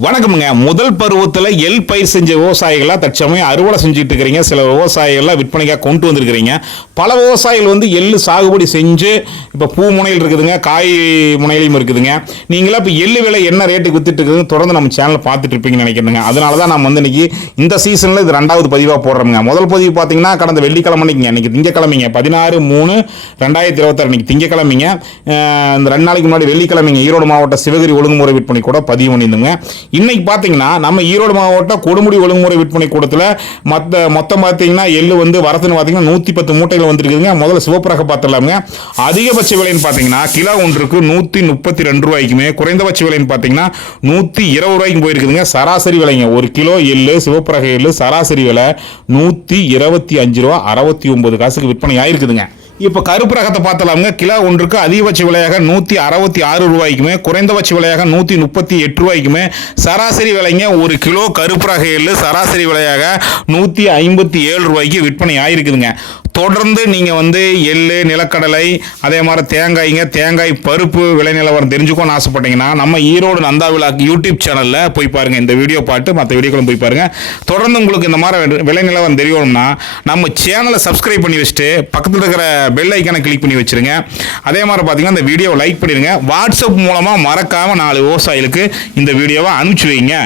வணக்கமுங்க. முதல் பருவத்தில் எள் பயிர் செஞ்ச விவசாயிகளாக தற்சமயம் அறுவடை செஞ்சுட்டு இருக்கிறீங்க. சில விவசாயிகள்லாம் விற்பனைக்காக கொண்டு வந்திருக்கிறீங்க. பல விவசாயிகள் வந்து எள் சாகுபடி செஞ்சு இப்போ பூ முனையில் இருக்குதுங்க, காய் முனையிலையும் இருக்குதுங்க. நீங்களாம் இப்போ எள் விலை என்ன ரேட்டுக்கு வித்துட்டு இருக்குதுன்னு தொடர்ந்து நம்ம சேனலில் பார்த்துட்டு இருப்பீங்கன்னு நினைக்கிறேங்க. அதனால தான் நம்ம வந்து இன்னைக்கு இந்த சீசனில் இது 2வது பதிவாக போடுறோமுங்க. முதல் பதிவு பார்த்தீங்கன்னா கடந்த வெள்ளிக்கிழமை இன்னைக்கு திங்கக்கிழமைங்க 16/3/2026 இன்னைக்கு திங்கக்கிழமைங்க. இந்த 2 நாளைக்கு முன்னாடி வெள்ளிக்கிழமைங்க ஈரோடு மாவட்ட சிவகிரி ஒழுங்குமுறை விற்பனை கூட பதிவு பண்ணியிருந்தோங்க. இன்னைக்கு பார்த்தீங்கன்னா நம்ம ஈரோடு மாவட்டம் கொடுமுடி ஒழுங்குமுறை விற்பனை கூடத்தில் மொத்தம் பார்த்தீங்கன்னா எள்ளு வந்து வரத்துன்னு பார்த்தீங்கன்னா 110 மூட்டைகள் வந்துருக்குதுங்க. முதல்ல சிவப்புரக பார்த்துடலாமுங்க. அதிகபட்ச விலைன்னு பார்த்தீங்கன்னா கிலோ ஒன்றுக்கு 132 ரூபாய்க்குமே, குறைந்தபட்ச விலைன்னு பார்த்தீங்கன்னா 120 ரூபாய்க்கும் போயிருக்குதுங்க. சராசரி விலைங்க ஒரு கிலோ எள்ளு சிவப்புரக எள்ளு சராசரி விலை 125 ரூபா 69 காசுக்கு விற்பனை ஆயிருக்குதுங்க. இப்போ கருப்பு ரகத்தை பார்த்தலாமுங்க. கிலோ ஒன்றுக்கு அதிகபட்ச விலையாக 166 ரூபாய்க்குமே, குறைந்தபட்ச விலையாக 138 ரூபாய்க்குமே, சராசரி விலைங்க ஒரு கிலோ கருப்பு ரக எள்ளு சராசரி விலையாக 157 ரூபாய்க்கு விற்பனை ஆயிருக்குதுங்க. தொடர்ந்து நீங்கள் வந்து எள்ளு, நிலக்கடலை, அதே மாதிரி தேங்காய் பருப்பு விலை நிலவரம் தெரிஞ்சுக்கணும்னு ஆசைப்பட்டீங்கன்னா நம்ம ஈரோடு நந்தா விலாக் யூடியூப் சேனலில் போய் பாருங்கள். இந்த வீடியோ பார்த்து மற்ற வீடியோக்களும் போய் பாருங்கள். தொடர்ந்து உங்களுக்கு இந்த மாதிரி விலை நிலவரம் தெரியணும்னா நம்ம சேனலை சப்ஸ்கிரைப் பண்ணி வச்சுட்டு பக்கத்தில் இருக்கிற பெல் ஐக்கானை கிளிக் பண்ணி வச்சுருங்க. அதே மாதிரி பார்த்தீங்கன்னா இந்த வீடியோவை லைக் பண்ணிடுங்க. வாட்ஸ்அப் மூலமாக மறக்காமல் 4 விவசாயிகளுக்கு இந்த வீடியோவை அனுப்பிச்சி வைங்க.